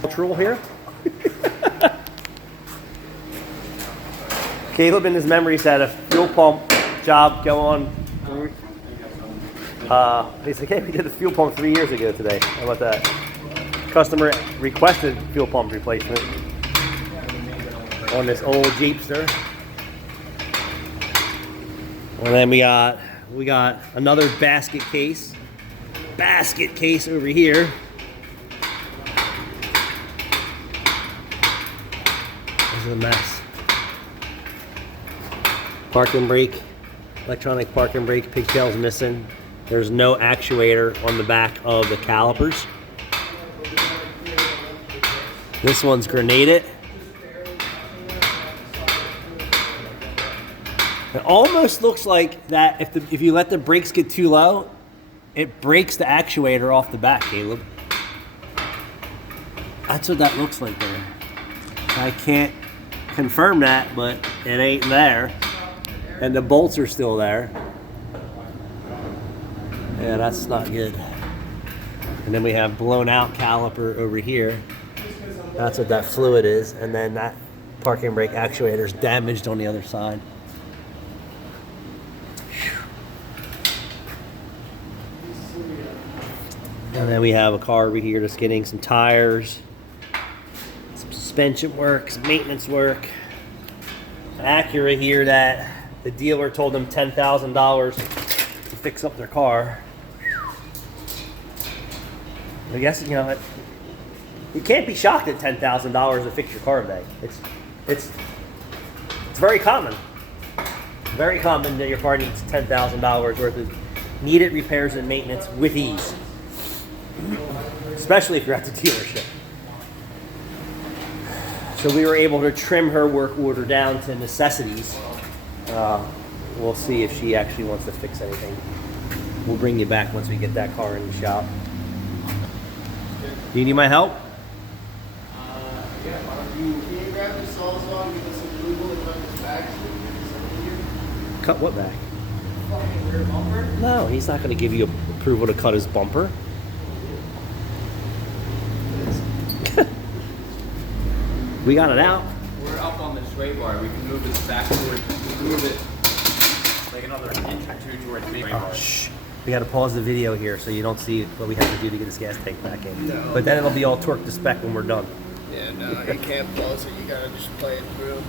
Cultural here. Caleb in his memories had a fuel pump job go on. He said, "Hey, we did a fuel pump 3 years ago today. How about that?" Customer requested fuel pump replacement on this old Jeepster. And then we got another basket case over here. This is a mess. Parking brake, electronic parking brake, pigtails missing. There's no actuator on the back of the calipers. This one's grenaded. It almost looks like that if you let the brakes get too low, it breaks the actuator off the back, Caleb. That's what that looks like there. I can't confirm that, but it ain't there. And the bolts are still there. Yeah, that's not good. And then we have blown out caliper over here. That's what that fluid is. And then that parking brake actuator is damaged on the other side. And then we have a car over here that's getting some tires, some suspension work, some maintenance work. An Acura here that the dealer told them $10,000 to fix up their car. I guess, you know, you can't be shocked at $10,000 to fix your car today. It's very common. Very common that your car needs $10,000 worth of needed repairs and maintenance with ease. Especially if you're at the dealership. So we were able to trim her work order down to necessities. We'll see if she actually wants to fix anything. We'll bring you back once we get that car in the shop. Do you need my help? Yeah, can you grab the sawzall and give us approval to cut this back so we can get something here? Cut what back? Fucking rear bumper? No, he's not going to give you approval to cut his bumper. We got it out. We're up on the sway bar. We can move this back towards, we can move it like another inch or two towards sway bar. Shh. We got to pause the video here so you don't see what we have to do to get this gas tank back in. No. But then it'll be all torqued to spec when we're done. Yeah, no, you can't pause it. You gotta just play it through.